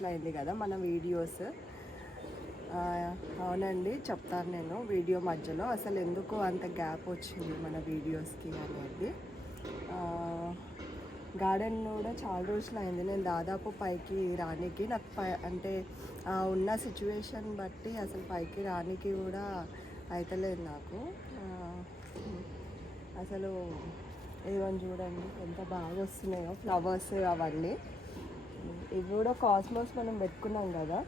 అట్లా అయింది కదా మన వీడియోస్. అవునండి చెప్తాను నేను వీడియో మధ్యలో. అసలు ఎందుకు అంత గ్యాప్ వచ్చింది మన వీడియోస్కి అనేది? గార్డెన్ కూడా చాలా రోజులు అయింది. నేను దాదాపు పైకి రానికి నాకు పై అంటే ఉన్న సిచ్యువేషన్ బట్టి అసలు పైకి రానికి కూడా అవుతలేదు నాకు. అసలు ఏమని చూడండి ఎంత బాగా వస్తున్నాయో ఫ్లవర్స్ అవన్నీ. ఇవి కూడా కాస్మోస్ మనం పెట్టుకున్నాం కదా.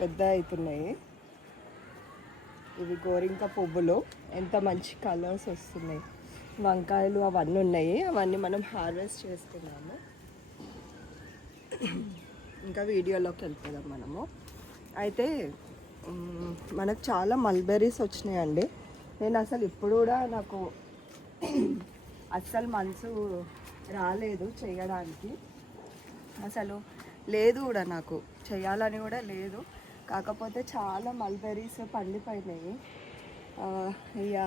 పెద్ద అవుతున్నాయి. ఇవి గోరింక పువ్వులు. ఎంత మంచి కలర్స్ వస్తున్నాయి. వంకాయలు అవన్నీ ఉన్నాయి. అవన్నీ మనం హార్వెస్ట్ చేస్తున్నాము. ఇంకా వీడియోలోకి వెళ్ళిపోదాం మనము. అయితే మనకు చాలా మల్బెర్రీస్ వచ్చినాయండి. నేను అసలు ఇప్పుడు కూడా నాకు అస్సలు మనసు రాలేదు చేయడానికి. అసలు లేదు కూడా నాకు. చేయాలని కూడా లేదు. కాకపోతే చాలా మల్బెరీస్ పండిపోయినాయి. ఇక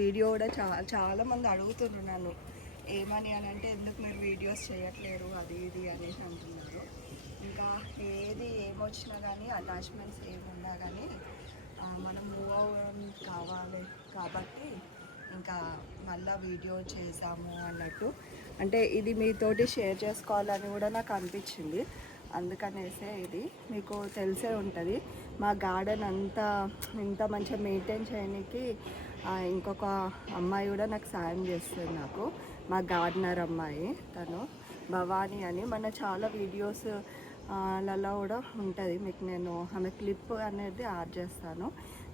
వీడియో కూడా చా చాలామంది అడుగుతున్నారు నన్ను. ఏమని అని అంటే ఎందుకు మీరు వీడియోస్ చేయట్లేరు? అది ఇది అనేసి అంటున్నారు. ఇంకా ఏది ఏమొచ్చినా కానీ అటాచ్మెంట్స్ ఏమున్నా కానీ మనం మూవ్ అవ్వడం కావాలి. కాబట్టి ఇంకా మళ్ళీ వీడియో చేసాము అన్నట్టు అంటే ఇది మీతోటి షేర్ చేసుకోవాలని కూడా నాకు అనిపించింది. అందుకనేసే ఇది మీకు తెలిసే ఉంటుంది. మా గార్డెన్ అంతా ఇంత మంచిగా మెయింటైన్ చేయడానికి ఇంకొక అమ్మాయి కూడా నాకు సాయం చేస్తుంది నాకు. మా గార్డెనర్ అమ్మాయి తను భవానీ అని. మన చాలా వీడియోస్లలో కూడా ఉంటుంది. మీకు నేను ఆమె క్లిప్ అనేది యాడ్ చేస్తాను.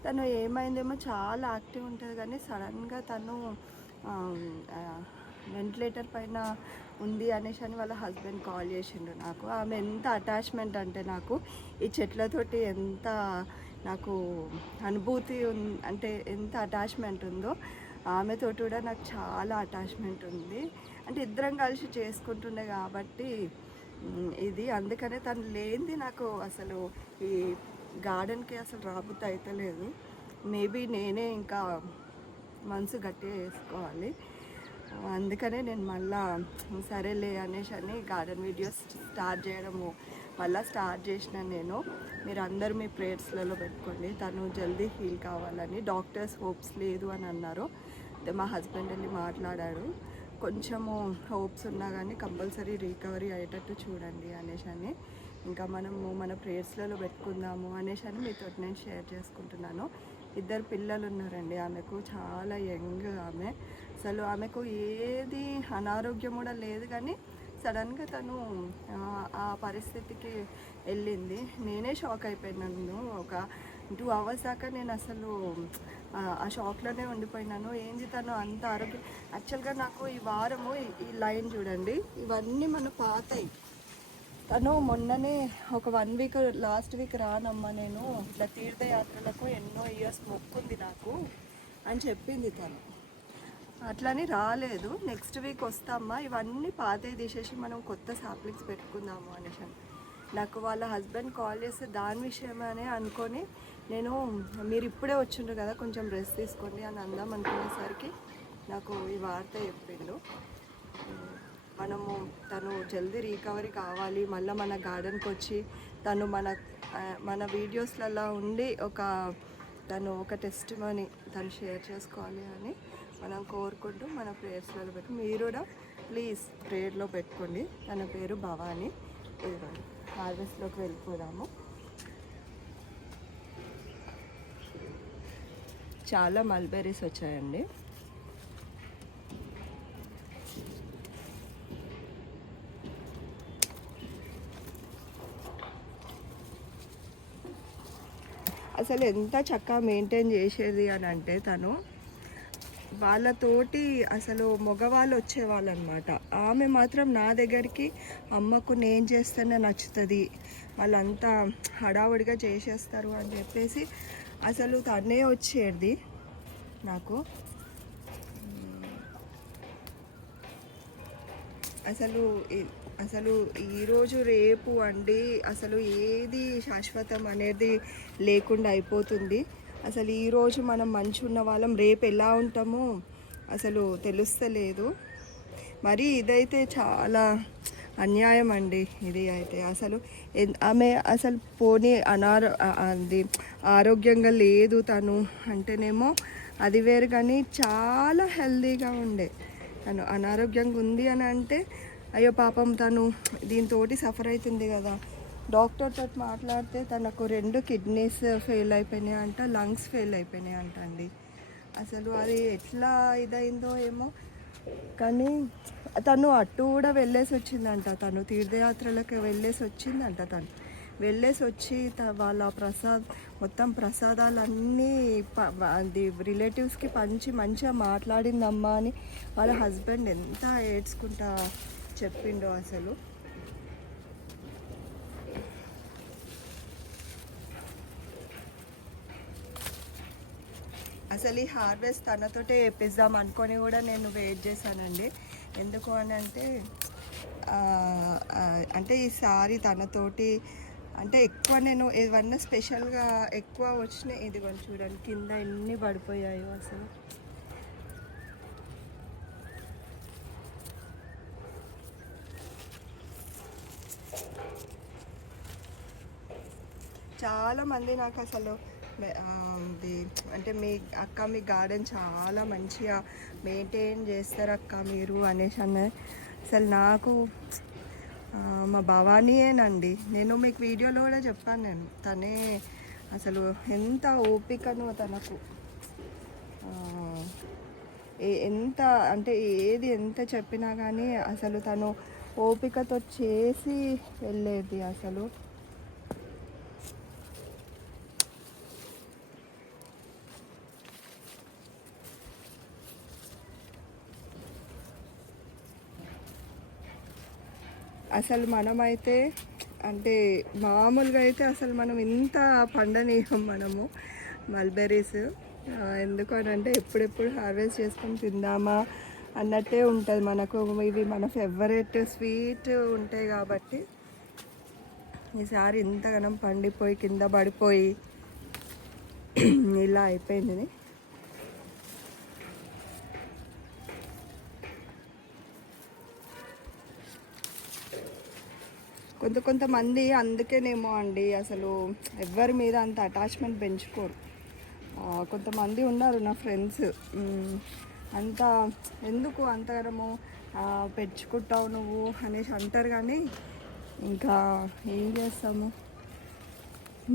తను ఏమైందేమో చాలా యాక్టివ్ ఉంటుంది కానీ సడన్గా తను వెంటిలేటర్ పైన ఉంది అనేసి అని వాళ్ళ హస్బెండ్ కాల్ చేసిండు నాకు. ఆమె ఎంత అటాచ్మెంట్ అంటే నాకు ఈ చెట్లతోటి ఎంత నాకు అనుభూతి అంటే ఎంత అటాచ్మెంట్ ఉందో ఆమెతోటి కూడా నాకు చాలా అటాచ్మెంట్ ఉంది. అంటే ఇద్దరం కలిసి చేసుకుంటుండే కాబట్టి ఇది అందుకనే తను లేనిది నాకు అసలు ఈ గార్డెన్కి అసలు రాబుద్ది లేదు మేబీ నేనే ఇంకా మనసు గట్టిగా వేసుకోవాలి అందుకనే నేను మళ్ళా సరేలే అనేసి అని గార్డెన్ వీడియోస్ స్టార్ట్ చేయడము మళ్ళీ స్టార్ట్ చేసిన నేను మీరు అందరు మీ ప్రేయర్స్లలో పెట్టుకోండి. తను జల్దీ హీల్ కావాలని డాక్టర్స్ హోప్స్ లేదు అని అన్నారు. అయితే మా హస్బెండ్ వెళ్ళి మాట్లాడాడు. కొంచెము హోప్స్ ఉన్నా కానీ కంపల్సరీ రికవరీ అయ్యేటట్టు చూడండి అనేసి అని. ఇంకా మనము మన ప్రేయర్స్లలో పెట్టుకుందాము అనేసి అని మీతో నేను షేర్ చేసుకుంటున్నాను. ఇద్దరు పిల్లలు ఉన్నారండి. ఆమెకు చాలా యంగ్ ఆమె. అసలు ఆమెకు ఏది అనారోగ్యం కూడా లేదు కానీ సడన్గా తను ఆ, పరిస్థితికి వెళ్ళింది. నేనే షాక్ అయిపోయినాను. ఒక టూ అవర్స్ దాకా నేను అసలు ఆ, షాక్లోనే ఉండిపోయినాను. ఏంది తను అంత ఆరోగ్యం? యాక్చువల్గా నాకు ఈ వారము ఈ- ఈ లైన్ చూడండి. ఇవన్నీ మన పాతయి. తను మొన్ననే ఒక వన్ వీక్ లాస్ట్ వీక్ రానమ్మా నేను ఇట్లా తీర్థయాత్రలకు ఎన్నో ఇయర్స్ మొక్కుంది నాకు అని చెప్పింది తను. అట్లని రాలేదు. నెక్స్ట్ వీక్ వస్తామా? ఇవన్నీ పాతవి తీసేసి మనం కొత్త సాప్లింగ్స్ పెట్టుకుందాము అనేసి నాకు వాళ్ళ హస్బెండ్ కాల్ చేస్తే దాని విషయమనే అనుకొని నేను మీరు ఇప్పుడే వచ్చిండ్రు కదా కొంచెం రెస్ట్ తీసుకోండి అని అందాం అనుకునేసరికి నాకు ఈ వార్త చెప్పిండు. మనము తను జల్దీ రికవరీ కావాలి. మళ్ళీ మన గార్డెన్కి వచ్చి తను మన మన వీడియోస్లలో ఉండి ఒక తను ఒక టెస్ట్ మనీ తను షేర్ చేసుకోవాలి అని మనం కోరుకుంటూ మన ప్రేయర్స్లో పెట్టి. మీరు కూడా ప్లీజ్ ప్రేయర్లో పెట్టుకోండి. తన పేరు భవానీ. ఇదిగోండి హార్వెస్ట్లోకి వెళ్ళిపోదాము. చాలా మల్బెర్రీస్ వచ్చాయండి. అసలు ఎంత చక్కగా మెయింటైన్ చేసేది అని అంటే తను వాళ్ళతోటి అసలు మగవాళ్ళు వచ్చేవాళ్ళు అనమాట ఆమె మాత్రం నా దగ్గరికి అమ్మకు నేను చేస్తేనే నచ్చుతుంది వాళ్ళంతా హడావుడిగా చేసేస్తారు అని చెప్పేసి అసలు తనే వచ్చేది నాకు. అసలు అసలు ఈరోజు రేపు అండి అసలు ఏది శాశ్వతం అనేది లేకుండా అయిపోతుంది. అసలు ఈరోజు మనం మంచి ఉన్న వాళ్ళం రేపు ఎలా ఉంటామో అసలు తెలుస్తలేదు. మరి ఇదైతే చాలా అన్యాయం అండి ఇది అయితే. అసలు ఎన్- ఆమె అసలు పోనీ అనారో అది ఆరోగ్యంగా లేదు తను అంటేనేమో అది వేరు కానీ చాలా హెల్దీగా ఉండే. తను అనారోగ్యంగా ఉంది అని అంటే అయ్యో పాపం తను దీంతో సఫర్ అవుతుంది కదా. డాక్టర్ తోటి మాట్లాడితే తనకు రెండు కిడ్నీస్ ఫెయిల్ అయిపోయినాయి అంట లంగ్స్ ఫెయిల్ అయిపోయినాయి అంట అండి అసలు అది ఎట్లా ఇదైందో ఏమో. కానీ తను అటు కూడా వెళ్ళేసి వచ్చిందంట తను తీర్థయాత్రలకు వెళ్ళేసి వచ్చిందంట తను. వెళ్ళేసి వచ్చి త- వాళ్ళ ప్రసాద్ మొత్తం ప్రసాదాలన్నీ ప- అది రిలేటివ్స్కి పంచి మంచిగా మాట్లాడిందమ్మా అని వాళ్ళ హస్బెండ్ ఎంత ఏడ్చుకుంటా చెప్పిండో అసలు. అసలు ఈ హార్వెస్ట్ తనతోటే వేపిద్దాం అనుకొని కూడా నేను వెయిట్ చేశానండి. ఎందుకు అని అంటే అంటే ఈసారి తనతోటి అంటే ఎక్కువ నేను ఏమన్నా స్పెషల్గా ఎక్కువ వచ్చినాయి కొంచెం చూడండి కింద ఎన్ని పడిపోయాయో అసలు. చాలామంది నాకు అసలు అంటే మీ అక్క మీ గార్డెన్ చాలా మంచిగా మెయింటైన్ చేస్తారు అక్క మీరు అనేసి అన్నది అసలు నాకు మా భవానీయేనండి. నేను మీకు వీడియోలో కూడా చెప్పాను నేను. తనే అసలు ఎంత ఓపికను తనకు. ఏ- ఎంత అంటే ఏది ఎంత చెప్పినా కానీ అసలు తను ఓపికతో చేసి వెళ్ళేది అసలు. అసలు మనమైతే అంటే మామూలుగా అయితే అసలు మనం ఇంత పండనీయం మనము మల్బెరీస్. ఎందుకు అని అంటే ఎప్పుడెప్పుడు హార్వెస్ట్ చేసుకొని తిందామా అన్నట్టే ఉంటుంది మనకు. ఇవి మన ఫేవరెట్ స్వీట్ ఉంటాయి కాబట్టి ఈసారి ఇంతగానం పండిపోయి కింద పడిపోయి ఇలా అయిపోయింది. కొంత కొంతమంది అందుకేనేమో అండి అసలు ఎవరి మీద అంత అటాచ్మెంట్ పెంచుకోరు. కొంతమంది ఉన్నారు నా ఫ్రెండ్స్ అంత ఎందుకు అంతగరము పెంచుకుంటావు నువ్వు అనేసి అంటారు కానీ ఇంకా ఏం చేస్తాము?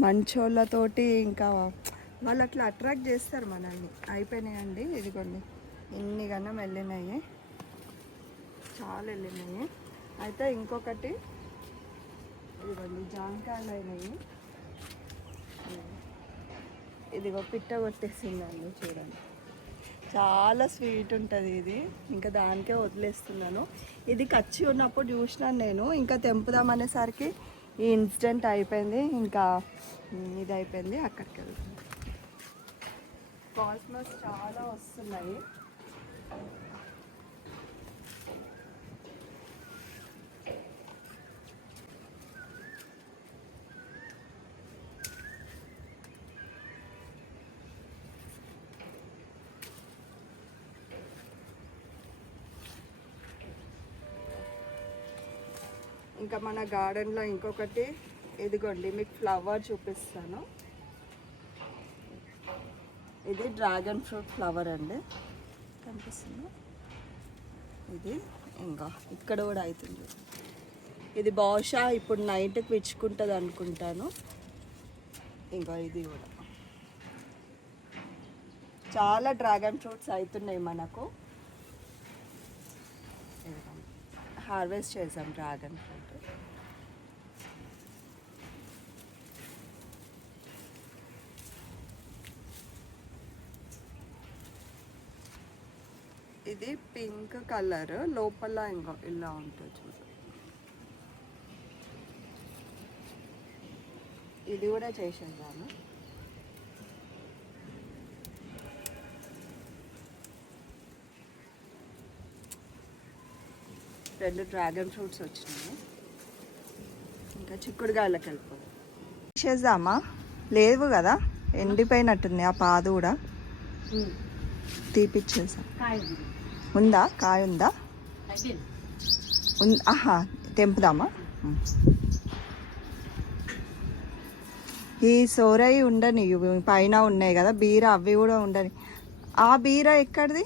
మంచోళ్ళతోటి ఇంకా వాళ్ళు అట్లా అట్రాక్ట్ చేస్తారు మనల్ని. అయిపోయినాయండి ఇదిగోండి. ఇన్ని కన్నా వెళ్ళినాయి. చాలా వెళ్ళినాయి. అయితే ఇంకొకటి ఇదిగోండి జాంకాయలు అయినాయి ఇదిగో పిట్ట కొట్టేసిందండి చూడండి. చాలా స్వీట్ ఉంటుంది ఇది. ఇంకా దానికే వదిలేస్తున్నాను. ఇది కచ్చి ఉన్నప్పుడు చూసినాను నేను. ఇంకా తెంపుదాం అనేసరికి ఈ ఇన్సిడెంట్ అయిపోయింది. ఇంకా ఇది అయిపోయింది. అక్కడికి వెళ్తుంది కాస్మస్ చాలా వస్తున్నాయి. ఇంకా మన గార్డెన్లో ఇంకొకటి ఇదిగోండి మీకు ఫ్లవర్ చూపిస్తాను. ఇది డ్రాగన్ ఫ్రూట్ ఫ్లవర్ అండి. కనిపిస్తుంది? ఇది ఇంకా ఇక్కడ కూడా అవుతుంది ఇది బహుశా ఇప్పుడు నైట్కి విచ్చుకుంటుంది అనుకుంటాను. ఇంకా ఇది కూడా. చాలా డ్రాగన్ ఫ్రూట్స్ అవుతున్నాయి మనకు. హార్వెస్ట్ చేసాం డ్రాగన్ ఫ్రూట్. ఇది పింక్ కలర్. లోపల ఇంకా ఇలా ఉంటుంది చూడు. ఇది కూడా చేసేద్దాము. రెండు డ్రాగన్ ఫ్రూట్స్ వచ్చినాయి. ఇంకా చిక్కుడుగాయలకు వెళ్ళిపోదాం. చేద్దామా లేవు కదా? ఎండిపోయినట్టుంది ఆ పాదు కూడా. తీపిచ్చేసాం ఉందా? కాయ ఉందా ఆహా తెంపుదామా? ఈ సోరై ఉండని ఇవి పైన ఉన్నాయి కదా బీర అవి కూడా ఉండని. ఆ బీర ఎక్కడిది?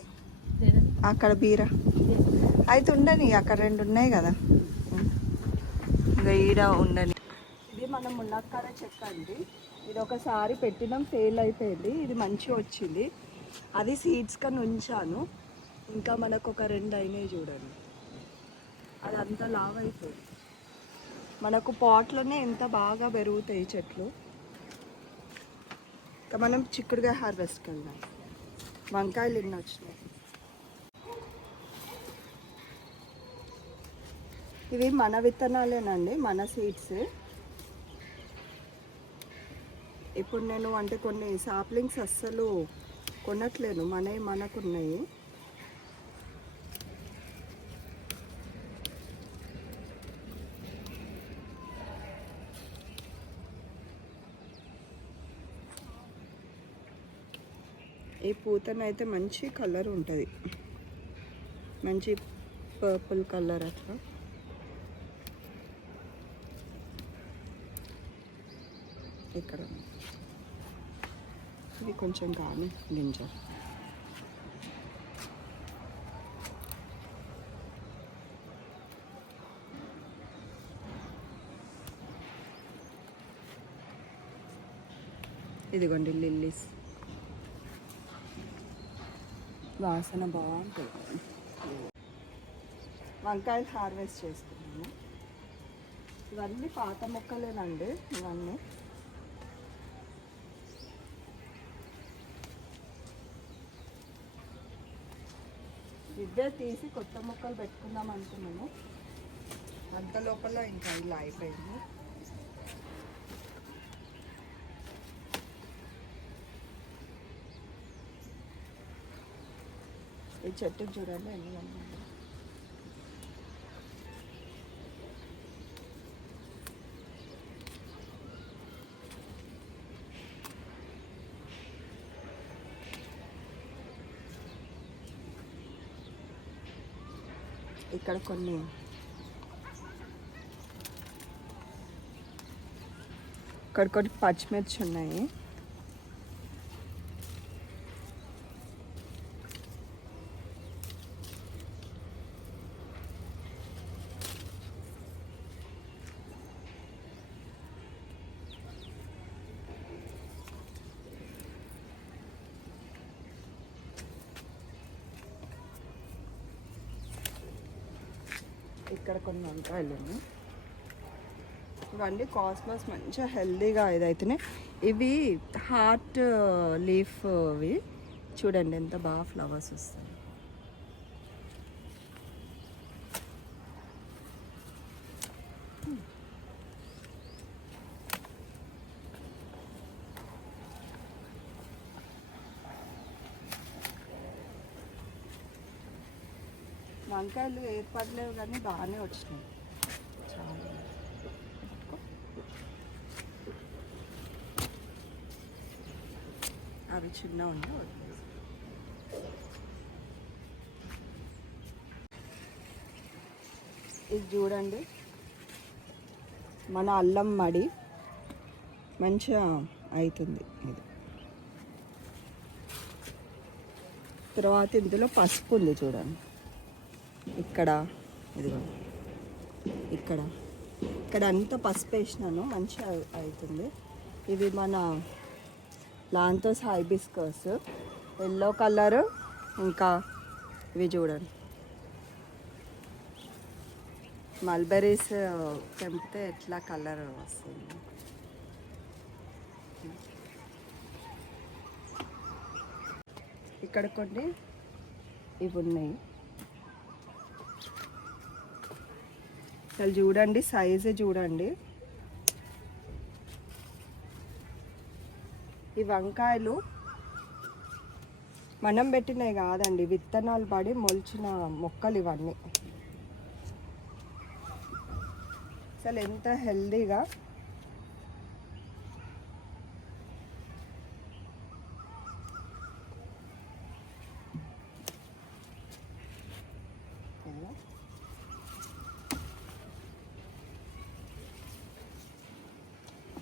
అక్కడ బీర. అయితే ఉండని అక్కడ రెండు ఉన్నాయి కదా. ఇంకా ఈడ ఉండని. ఇది మనం మునక్కాడ చెక్క అండి. ఇది ఒకసారి పెట్టినాం ఫెయిల్ అయిపోయింది. ఇది మంచిగా వచ్చింది. అది సీడ్స్ కన్నా ఉంచాను. ఇంకా మనకు ఒక రెండు అయినాయి చూడండి. అది అంత లావ్ అయిపోయింది మనకు పాట్లోనే ఎంత బాగా పెరుగుతాయి చెట్లు. ఇంకా మనం చిక్కుడుగా హార్వెస్ట్కి వెళ్దాం వంకాయలు ఎన్ని వచ్చినాయి? ఇవి మన విత్తనాలేనండి మన సీడ్స్. ఇప్పుడు నేను అంటే కొన్ని సాప్లింగ్స్ అస్సలు కొనట్లేను మనవి మనకున్నాయి. ఈ పూతనైతే మంచి కలర్ ఉంటుంది. మంచి పర్పుల్ కలర్ అట్లా. ఇక్కడ. ఇది కొంచెం కానీ గింజ. ఇదిగోండి లిల్లీస్. వాసన బాగుంటుంది. వంకాయలు హార్వెస్ట్ చేసుకున్నాము ఇవన్నీ పాత మొక్కలేనండి ఇవన్నీ. ఇవే తీసి కొత్త మొక్కలు పెట్టుకుందాం అనుకున్నాము అంత లోపల ఇంకా ఇలా అయిపోయింది. ఈ చెట్టు చూడండి ఎన్ని ఉన్నాయి. ఇక్కడ కొన్ని ఇక్కడ కొన్ని పచ్చిమిర్చి ఉన్నాయి ఇక్కడ కొన్ని వంకాయలు ఉన్నాయి. ఇవన్నీ కాస్మస్ మంచిగా హెల్దీగా ఇదైతేనే. ఇవి హార్ట్ లీఫ్ ఇవి. చూడండి ఎంత బాగా ఫ్లవర్స్ వస్తాయి వంకాయలు ఏర్పడలేవు కానీ బాగానే వచ్చినాయి. చాలా. అవి చిన్న ఉన్నాయి ఇది చూడండి. మన అల్లం మడి మంచిగా అవుతుంది ఇది. తర్వాత ఇందులో పసుపు ఉంది చూడండి. ఇక్కడ ఇదిగో. ఇక్కడ. ఇక్కడ అంతా పసుపు వేసినాను మంచిగా అవుతుంది ఇవి మన లాంతోస్ హైబిస్కస్. ఎల్లో కలర్ ఇంకా ఇవి చూడండి. మల్బెరీస్ తెంపితే ఎట్లా కలర్ వస్తుంది? ఇక్కడ కొన్ని ఇవి ఉన్నాయి. అసలు చూడండి సైజు చూడండి. ఈ వంకాయలు మనం పెట్టినవి కాదండి విత్తనాలు పడి మొలిచిన మొక్కలు ఇవన్నీ. అసలు ఎంత హెల్దీగా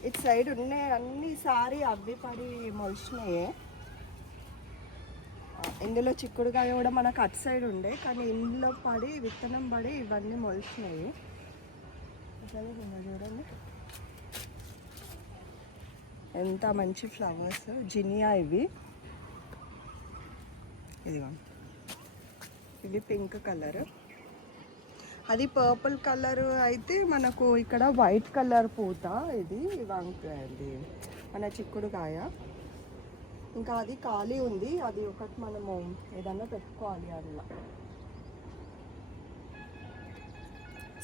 ఇటు సైడ్ ఉన్నాయి. అన్ని సారీ అవి పడి మొలిచినాయి. ఇందులో చిక్కుడుకాయ కూడా మనకు అటు సైడ్ ఉండే కానీ ఇందులో పడి విత్తనం పడి ఇవన్నీ మొలిచినాయి. చూడండి. ఎంత మంచి ఫ్లవర్స్ జినియా ఇవి. ఇదిగోండి ఇది పింక్ కలర్. అది పర్పుల్ కలర్ అయితే మనకు ఇక్కడ వైట్ కలర్ పూత ఇది వంకాయ ఇది మన చిక్కుడుకాయ. ఇంకా అది ఖాళీ ఉంది. అది ఒకటి మనము ఏదన్నా పెట్టుకోవాలి అందులో.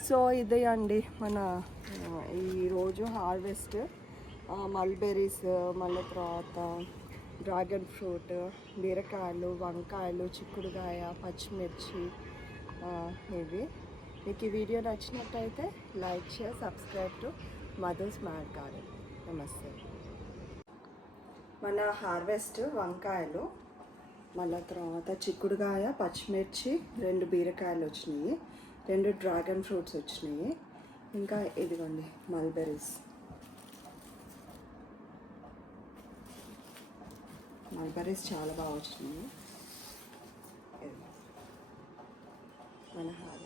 సో ఇదే అండి మన ఈరోజు హార్వెస్ట్. మల్బెరీస్ మళ్ళీ తర్వాత డ్రాగన్ ఫ్రూట్ బీరకాయలు వంకాయలు చిక్కుడుకాయ పచ్చిమిర్చి ఇవి. మీకు ఈ వీడియో నచ్చినట్టయితే like share subscribe to Mother's Mad Garden నమస్తే. మన హార్వెస్ట్ వంకాయలు మళ్ళీ తర్వాత చిక్కుడుకాయ పచ్చిమిర్చి రెండు బీరకాయలు వచ్చినాయి రెండు డ్రాగన్ ఫ్రూట్స్ వచ్చినాయి. ఇంకా ఇదిగోండి మల్బెరీస్. మల్బెరీస్ చాలా బాగా వచ్చినాయి. మన హార్